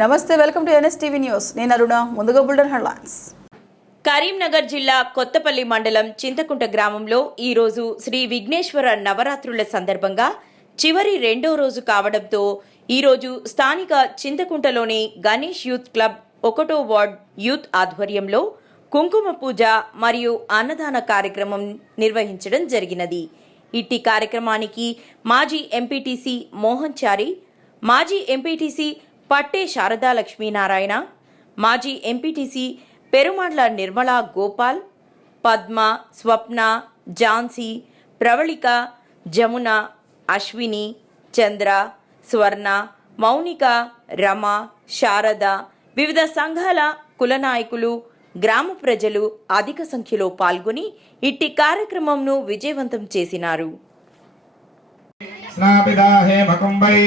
నమస్తే welcome to NSTV news. నేను అరుణ ముందుగా బుల్డన్ హెడ్లైన్స్. కరీంనగర్ జిల్లా కొత్తపల్లి మండలం చింతకుంట గ్రామంలో ఈరోజు శ్రీ విఘ్నేశ్వర నవరాత్రుల సందర్భంగా చివరి రెండో రోజు కావడంతో ఈరోజు స్థానిక చింతకుంటలోని గణేష్ యూత్ క్లబ్ ఒకటో వార్డ్ యూత్ ఆధ్వర్యంలో కుంకుమ పూజ మరియు అన్నదాన కార్యక్రమం నిర్వహించడం జరిగినది. ఇట్టి కార్యక్రమానికి మాజీ ఎంపీటీసీ మోహన్ చారి మాజీ ఎంపీటీసీ పట్టే శారదా లక్ష్మీనారాయణ మాజీ ఎంపీటీసీ పెరుమాండ్ల నిర్మలా గోపాల్ పద్మ స్వప్న ఝాన్సీ ప్రవళిక జమున అశ్విని చంద్ర స్వర్ణ మౌనిక రమ శారద వివిధ సంఘాల కుల నాయకులు గ్రామ ప్రజలు అధిక సంఖ్యలో పాల్గొని ఇట్టి కార్యక్రమంను విజయవంతం చేసినారు. स्नापिदाहे मकुम्बै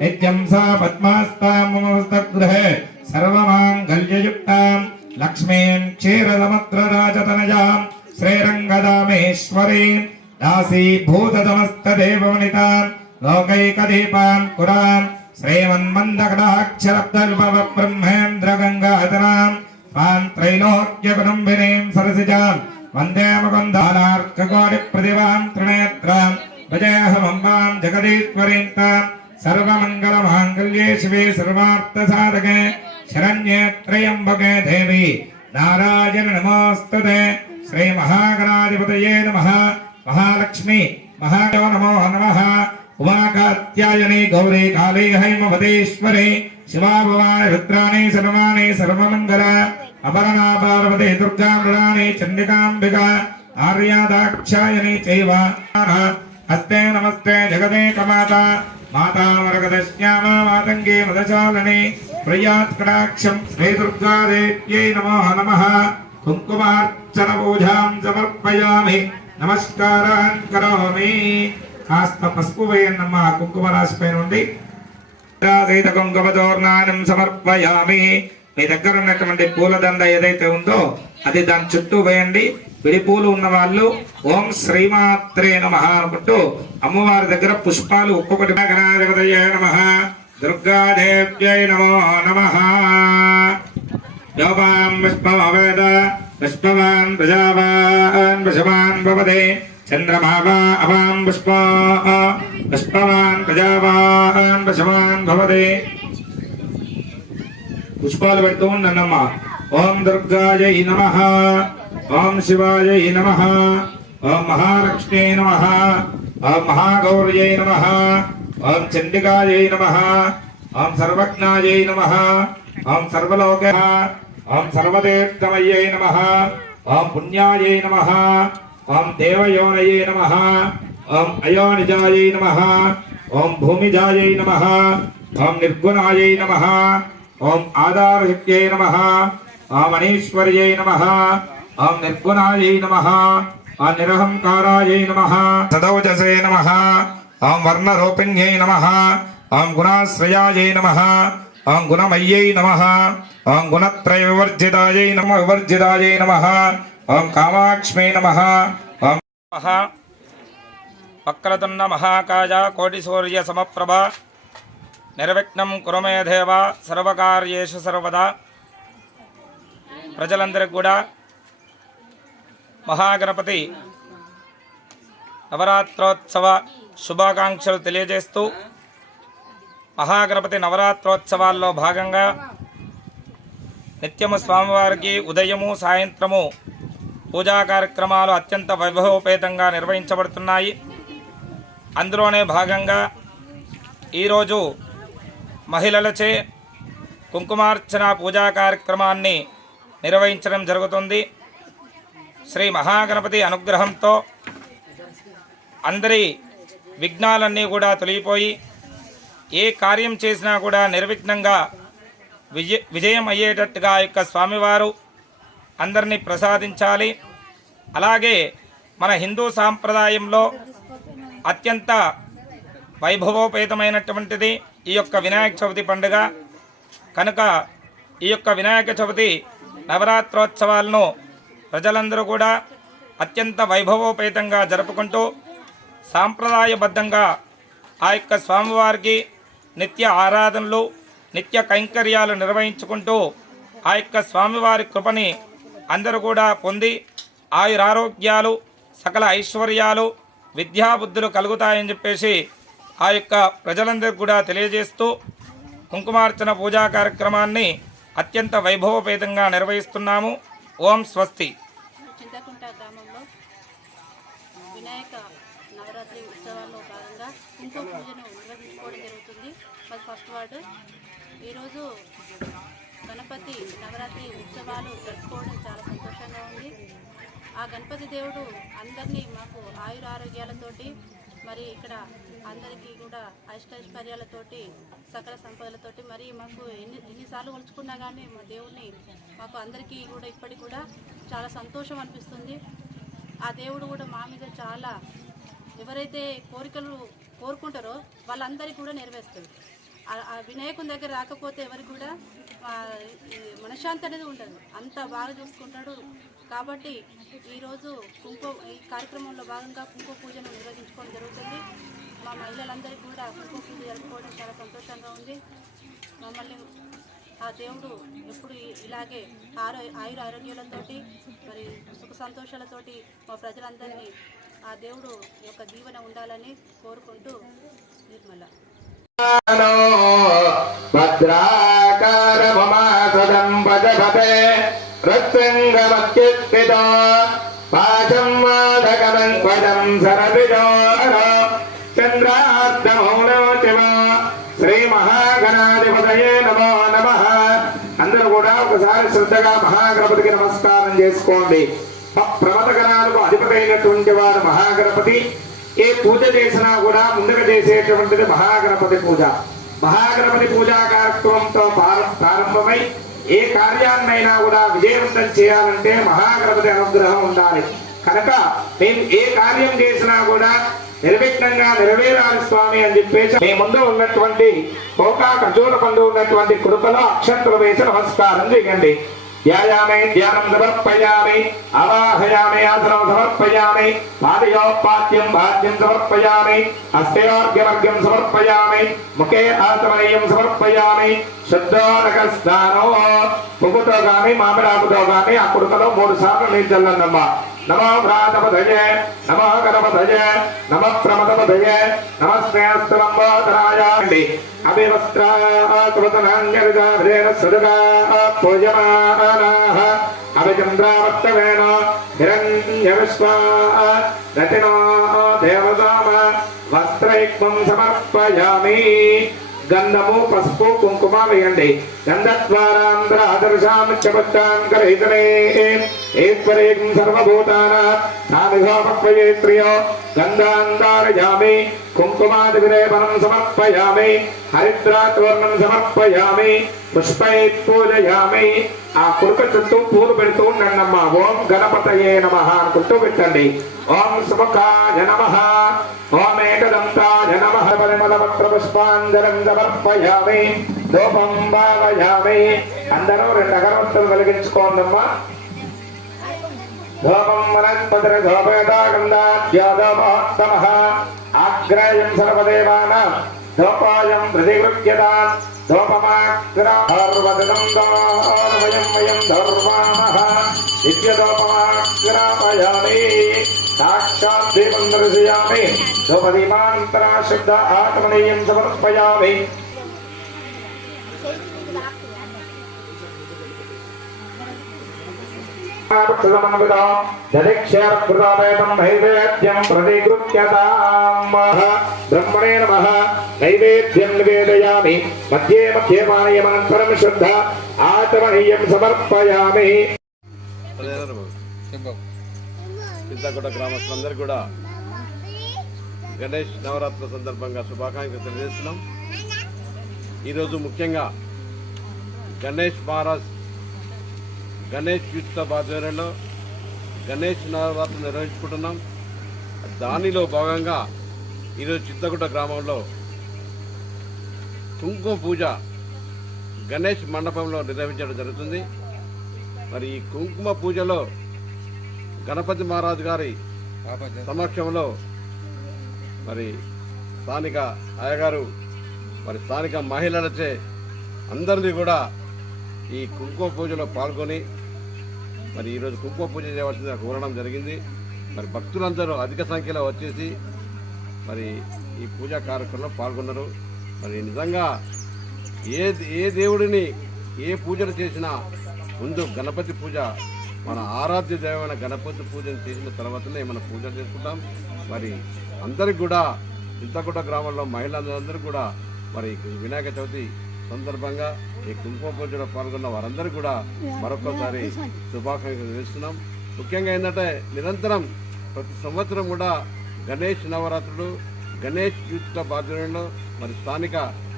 नित्यं सा पद्मास्तां ममस्तगृहे सर्वमाङ्गल्ययुक्तां लक्ष्मीं क्षीरसमत्रराजतनयां श्रीरङ्गदामेश्वरीं। दासीभूततमस्तदेववनितां लोकैकदीपां कुरां श्रीमन्मन्दकटाक्षरब्दल्पब्रह्मेन्द्रगङ्गाधनां त्वां त्रैलोक्यकुटुम्बिनीं सरसिजां। वंदे मुकुन्दानार्ककोटिप्रतिभां त्रिनेत्राम् ప్రతిభాం త్రినేత్రాం విజయహమంబాం జగదీశ్వరీం తాం సర్వమంగళమాంగళ్యే శివే సర్వార్థసాధకే శరణ్యే త్రయంబకే దేవి నారాయణ నమోస్తుతే శ్రీ మహాగణాధిపతయే నమః మహాలక్ష్మి మహాదేవ నమో నమః ఉమాకాత్యాయని గౌరీ కాళీ హైమవతేశ్వరి శివా భవాని రుద్రాణి సర్వాణి సర్వమంగళ అపర్ణా పార్వతి దుర్గా మృణాని नमस्ते जगदेकमाता చైవ హస్తే నమస్తే జగదేకమాత మాతా వరగదశ్యామా మాతంగే మదచాలని ప్రియాత్ కటాక్షం శ్రీ దుర్గాదేవ్యై నమో. నమః కుంకుమార్చన పూజాం సమర్పయామి. నమస్కారాన్ కరోమి. కాస్త పసుపు వేయన్నమ్మ కుంకుమ రాశి పైన ఉండి. సహిత కుంకుమ సమర్పయామి. మీ దగ్గర ఉన్నటువంటి పూలదండ ఏదైతే ఉందో అది దాని చుట్టూ వేయండి. విడి పూలు ఉన్న వాళ్ళు ఓం శ్రీమాత్రే నమ అనుకుంటూ అమ్మవారి దగ్గర పుష్పాలు ఒక్కొక్కటి గణాధిపతయ నమ. దుర్గాదేవ్యై నమో నమ. యోపాం విష్ణవేద విష్ణవాన్ ప్రజావాన్ వశవాన్ భవతే చంద్రమావా అవాం పుష్ప పుష్పవాన్ ప్రజావాన్ వశవాన్ భవతే. పుష్పాలు పెడుతూ ఉండన్నమ్మ ఓం దుర్గాయై నమ. ఓం శివాయై నమ ఓం మహాలక్ష్మీ నమ ఓం మహాగౌర్యై నమ ఓం చండికాయ నమ ఓం సర్వజ్ఞాయ నమ ఓం సర్వలోక ఓం సర్వదేత్తమయ్యై నమ ఓం పుణ్యాయ నమ ఓం దేవయోనయై నమ ఓం అయోనిజాయ నమ ఓం భూమిజాయ నమ ఓం నిర్గుణాయ నమ ఓం ఆధారశక్త్యై నమ ఓం అనీశ్వర్యై నమ ఓం నిర్గుణాయై నమ ఓం నిరహంకారాయై నమ సదౌజసే నమ ఓం వర్ణరూపిణ్యై నమ ఓం గుణాశ్రయాయై నమ ఓం గుణమయ్యై నమ ఓం గుణత్రయ వివర్జితాయై నమ వివర్జితాయై నమ ఓం కామాక్ష్మై నమ ఓం వక్రతున్న మహాకాయ కోటిసూర్య సమప్రభ. నిర్విఘ్నం కురమే దేవ సర్వకార్యేషు సర్వదా. ప్రజలందరికీ కూడా మహాగణపతి నవరాత్రోత్సవ శుభాకాంక్షలు తెలియజేస్తూ మహాగణపతి నవరాత్రోత్సవాల్లో భాగంగా నిత్యము స్వామివారికి ఉదయము సాయంత్రము పూజా కార్యక్రమాలు అత్యంత వైభవోపేతంగా నిర్వహించబడుతున్నాయి. అందులోనే భాగంగా ఈరోజు మహిళలచే కుంకుమార్చన పూజా కార్యక్రమాన్ని నిర్వహించడం జరుగుతుంది. శ్రీ మహాగణపతి అనుగ్రహంతో అందరి విఘ్నాలన్నీ కూడా తొలగిపోయి ఏ కార్యం చేసినా కూడా నిర్విఘ్నంగా విజయ విజయం అయ్యేటట్టుగా ఆ యొక్క స్వామివారు అందరినీ ప్రసాదించాలి. అలాగే మన హిందూ సాంప్రదాయంలో అత్యంత వైభవోపేతమైనటువంటిది ఈ యొక్క వినాయక చవితి పండుగ. కనుక ఈ యొక్క వినాయక చవితి నవరాత్రోత్సవాలను ప్రజలందరూ కూడా అత్యంత వైభవోపేతంగా జరుపుకుంటూ సాంప్రదాయబద్ధంగా ఆ యొక్క స్వామివారికి నిత్య ఆరాధనలు నిత్య కైంకర్యాలు నిర్వహించుకుంటూ ఆ యొక్క స్వామివారి కృపని అందరూ కూడా పొంది ఆయురారోగ్యాలు సకల ఐశ్వర్యాలు విద్యాబుద్ధులు కలుగుతాయని చెప్పేసి ఆ యొక్క ప్రజలందరికీ కూడా తెలియజేస్తూ కుంకుమార్చన పూజా కార్యక్రమాన్ని అత్యంత వైభవపేతంగా నిర్వహిస్తున్నాము. ఓం స్వస్తి. చింతకుంట గ్రామంలో వినాయక నవరాత్రి ఉత్సవాల్లో భాగంగా ఇంకో పూజను నిర్వహించుకోవడం జరుగుతుంది. మాది ఫస్ట్ వార్డు. ఈరోజు గణపతి నవరాత్రి ఉత్సవాలు జరుపుకోవడం చాలా సంతోషంగా ఉంది. ఆ గణపతి దేవుడు అందరినీ మాకు ఆయుర ఆరోగ్యాలతోటి మరి ఇక్కడ అందరికీ కూడా అష్టైశ్వర్యాలతోటి సకల సంపదలతోటి మరి మాకు ఎన్ని ఎన్నిసార్లు కొలుచుకున్నా కానీ మా దేవుడిని మాకు అందరికీ కూడా ఇప్పటికి కూడా చాలా సంతోషం అనిపిస్తుంది. ఆ దేవుడు కూడా మా మీద చాలా ఎవరైతే కోరికలు కోరుకుంటారో వాళ్ళందరికీ కూడా నెరవేరుస్తాడు ఆ- వినాయకుని దగ్గర రాకపోతే ఎవరికి కూడా మనశ్శాంతి అనేది ఉండదు. అంత బాగా చూసుకుంటాడు కాబట్టి ఈరోజు కుంకుమ ఈ కార్యక్రమంలో భాగంగా కుంకుమ పూజను నిర్వహించుకోవడం జరుగుతుంది. మా మహిళలందరికీ కూడా కుంకుమ పూజ జరుపుకోవడం చాలా సంతోషంగా ఉంది. మమ్మల్ని ఆ దేవుడు ఎప్పుడు ఇలాగే ఆరో ఆయుర ఆరోగ్యాలతోటి మరి సుఖ సంతోషాలతోటి మా ప్రజలందరినీ ఆ దేవుడు యొక్క దీవెన ఉండాలని కోరుకుంటూ నిర్మల భద్రాకార మమాసదం పదపతే రత్సంగమత్యుత్పిత పాశం మాధకమం పదం శ్రీ మహాగణాధిపతయే నమో నమ అందరూ కూడా ఒకసారి శ్రద్ధగా మహాగణపతికి నమస్కారం చేసుకోండి. ప్రమత గణాలకు అధిపతి అయినటువంటి వారు మహాగణపతి. ఏ పూజ చేసినా కూడా ముందుగా చేసేటువంటిది మహాగణపతి పూజ. మహాగణపతి పూజా కార్యక్రమంతో ప్రారంభమై ఏ కార్యాన్నైనా కూడా విజయవంతం చేయాలంటే మహాగణపతి అనుగ్రహం ఉండాలి. కనుక మేము ఏ కార్యం చేసినా కూడా నిర్విఘ్నంగా నెరవేరాలి స్వామి అని చెప్పేసి మీ ముందు ఉన్నటువంటి కోకా ఖర్జూర పండు ఉన్నటువంటి కుడుకలో అక్షంతులు వేసి నమస్కారం చేయండి. ధ్యాయామి ధ్యానం సమర్పయామి అవాహయామి ఆసనం సమర్పయామి పాదయోపాద్యం భాగ్యం సమర్పయామి హస్తయోర్ఘ్యమర్ఘ్యం సమర్పయామి ముఖే ఆసమనీయం సమర్పయామి శుద్ధోదక స్నానో పువ్వుతో గాని మామిడాకుతో గాని ఆ కుడుకలో మూడు సార్లు నీళ్ళు చల్లన్నమ్మా నమో భ్రాతపదయే నమో గణపతయే నమ ప్రమదపదయే నమ శ్రేయస్తంబోధరాయ అభివస్త్రాకృతనాన్యవిధాభ్రేణ సదుగా పూజమానాః అభిచంద్రావర్తవేన హిరణ్యవిశ్వా రతినో దేవదామ వస్త్రైక్మం సమర్పయామి గంధము పసుపు కుంకుమ వేయండి. గంధద్వారాంధ్ర ఆదర్శాం చమత్తాం కరైతనే ఈశ్వరేం సర్వభూతాన నామిఘోపక్వయేత్రియో గంధాంతారయామి. కుంకుమాది విలేపనం సమర్పయామి. హరిద్రాత్వర్ణం సమర్పయామి. పుష్పై పూజయామి ఆ కురుక చుట్టూ పూలు పెడుతూ ఉండండమ్మా. ఓం గణపతయే నమ అనుకుంటూ పెట్టండి. ఓం సుముఖాయ నమ. ఓం ఏకదంతాయ నమ. పరిమళపత్ర పుష్పాంజలం సమర్పయామి దూపం భావయామి అందరూ రెండు అగరవత్తులు వెలిగించుకోండమ్మా. ధూపం వనస్పతిర ధూపయదాగంధాద్యాదమోత్తమః ఆగ్రాయం సర్వదేవానాం ధూపాయం ప్రతిగృహ్యదా ధూపమాగ్రార్వదనం వయం వయం ధర్వామః. నిత్యధూపమాగ్రాపయామి సాక్షాత్ దేవం దర్శయామి ధూపదీపాంతరా శుద్ధ ఆత్మనీయం సమర్పయామి నైవేద్యం బ్రహ్మణే నమ నైవేద్యం నివేదయామి మధ్యే మధ్యే పానీయమనంతరం శుద్ధ ఆచమనీయం సమర్పయామి చింతకోట గ్రామస్తులందరూ కూడా గణేష్ నవరాత్రుల సందర్భంగా శుభాకాంక్షలు తెలియజేస్తున్నాం. ఈరోజు ముఖ్యంగా గణేష్ మహారాజ్ గణేష్ యుక్త ఆధ్వర్యంలో గణేష్ నవరాత్రులు నిర్వహించుకుంటున్నాం. దానిలో భాగంగా ఈరోజు చింతకుంట గ్రామంలో కుంకుమ పూజ గణేష్ మండపంలో నిర్వహించడం జరుగుతుంది. మరి ఈ కుంకుమ పూజలో గణపతి మహారాజు గారి సమక్షంలో మరి స్థానిక అయ్యగారు మరి స్థానిక మహిళలచే అందరినీ కూడా ఈ కుంకుమ పూజలో పాల్గొని మరి ఈరోజు కుంకుమ పూజ చేయవలసింది కోరడం జరిగింది. మరి భక్తులందరూ అధిక సంఖ్యలో వచ్చేసి మరి ఈ పూజా కార్యక్రమంలో పాల్గొన్నారు. మరి నిజంగా ఏ ఏ దేవుడిని ఏ పూజలు చేసినా ముందు గణపతి పూజ మన ఆరాధ్య దైవమైన గణపతి పూజను చేసిన తర్వాతనే మనం పూజ చేసుకుంటాం. మరి అందరికి కూడా చింతకుంట గ్రామంలో మహిళలందరూ కూడా మరి వినాయక చవితి సందర్భంగా ఈ కుంకుమ పూజలో పాల్గొన్న వారందరూ కూడా మరొకసారి శుభాకాంక్షలు చేస్తున్నాం ముఖ్యంగా ఏంటంటే నిరంతరం ప్రతి సంవత్సరం కూడా గణేష్ నవరాత్రులు గణేష్ యూత్ క్లబ్ మరి స్థానిక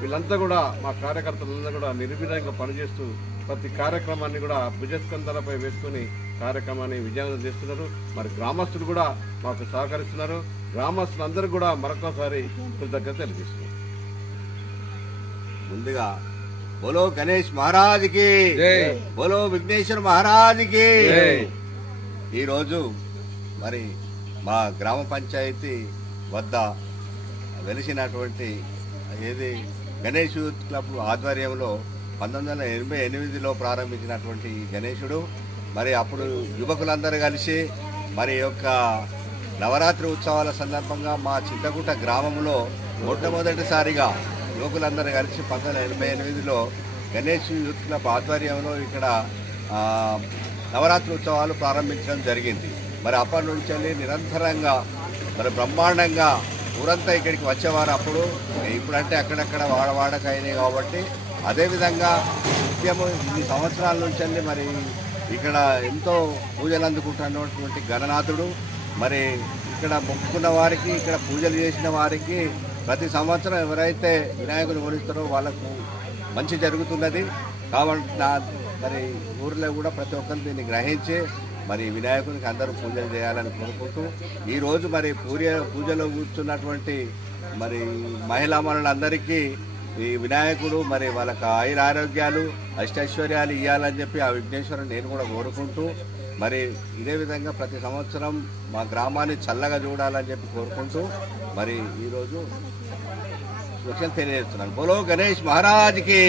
వీళ్ళంతా కూడా మా కార్యకర్తలందరూ కూడా నిర్విధంగా పనిచేస్తూ ప్రతి కార్యక్రమాన్ని కూడా భుజస్కంధాలపై వేసుకొని కార్యక్రమాన్ని విజయవంతం చేస్తున్నారు. మరి గ్రామస్తులు కూడా మాకు సహకరిస్తున్నారు. గ్రామస్తులందరూ కూడా మరొకసారి కృతజ్ఞత తెలియజేస్తున్నారు. ముందుగా బోలో గణేష్ మహారాజ్కి బోలో విఘ్నేశ్వర మహారాజ్కి ఈరోజు మరి మా గ్రామ పంచాయతీ వద్ద వెలిసినటువంటి ఏది గణేష్ యూత్ క్లబ్ ఆధ్వర్యంలో పంతొమ్మిది వందల ఎనభై ఎనిమిదిలో ప్రారంభించినటువంటి గణేశుడు మరి అప్పుడు యువకులందరూ కలిసి మరి యొక్క నవరాత్రి ఉత్సవాల సందర్భంగా మా చింతగుట్ట గ్రామంలో మొట్టమొదటిసారిగా యువకులందరూ కలిసి పంతొమ్మిది వందల ఎనభై ఎనిమిదిలో గణేష్ యూత్ క్లబ్ ఆధ్వర్యంలో ఇక్కడ నవరాత్రి ఉత్సవాలు ప్రారంభించడం జరిగింది. మరి అప్పటి నుంచి వెళ్ళి నిరంతరంగా మరి బ్రహ్మాండంగా ఊరంతా ఇక్కడికి వచ్చేవారు అప్పుడు. ఇప్పుడంటే అక్కడక్కడ వాడవాడక అయినాయి కాబట్టి అదేవిధంగా నిత్యము ఇన్ని సంవత్సరాల నుంచి మరి ఇక్కడ ఎంతో పూజలు అందుకుంటున్నటువంటి గణనాథుడు. మరి ఇక్కడ మొక్కుకున్న వారికి ఇక్కడ పూజలు చేసిన వారికి ప్రతి సంవత్సరం ఎవరైతే వినాయకుని ఓడిస్తారో వాళ్ళకు మంచి జరుగుతున్నది. కాబట్టి నా మరి ఊర్లో కూడా ప్రతి ఒక్కరు దీన్ని గ్రహించి మరి వినాయకునికి అందరూ పూజలు చేయాలని కోరుకుంటూ ఈరోజు మరి పూజ పూజలో కూర్చున్నటువంటి మరి మహిళా మనులందరికీ ఈ వినాయకుడు మరి వాళ్ళకి ఆయుర ఆరోగ్యాలు అష్టైశ్వర్యాలు ఇవ్వాలని చెప్పి ఆ విఘ్నేశ్వరుని నేను కూడా కోరుకుంటూ మరి ఇదే విధంగా ప్రతి సంవత్సరం మా గ్రామాన్ని చల్లగా చూడాలని చెప్పి కోరుకుంటూ మరి ఈరోజు విషయం తెలియజేస్తున్నాను. బోలో గణేష్ మహారాజ్కి.